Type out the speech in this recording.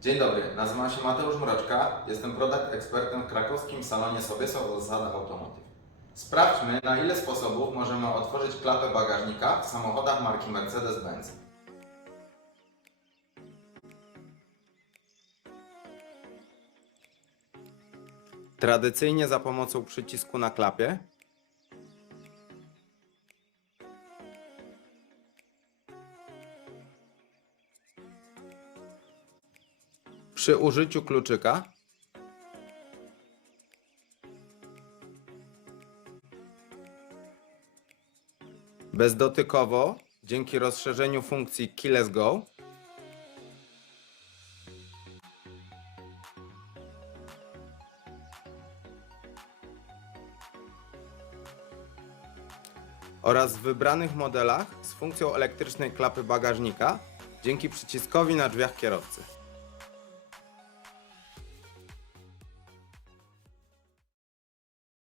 Dzień dobry, nazywam się Mateusz Mroczka, jestem product ekspertem w krakowskim salonie Sobieso w zasadach Automotive. Sprawdźmy, na ile sposobów możemy otworzyć klapę bagażnika w samochodach marki Mercedes-Benz. Tradycyjnie za pomocą przycisku na klapie. Przy użyciu kluczyka bezdotykowo dzięki rozszerzeniu funkcji Keyless Go oraz w wybranych modelach z funkcją elektrycznej klapy bagażnika dzięki przyciskowi na drzwiach kierowcy.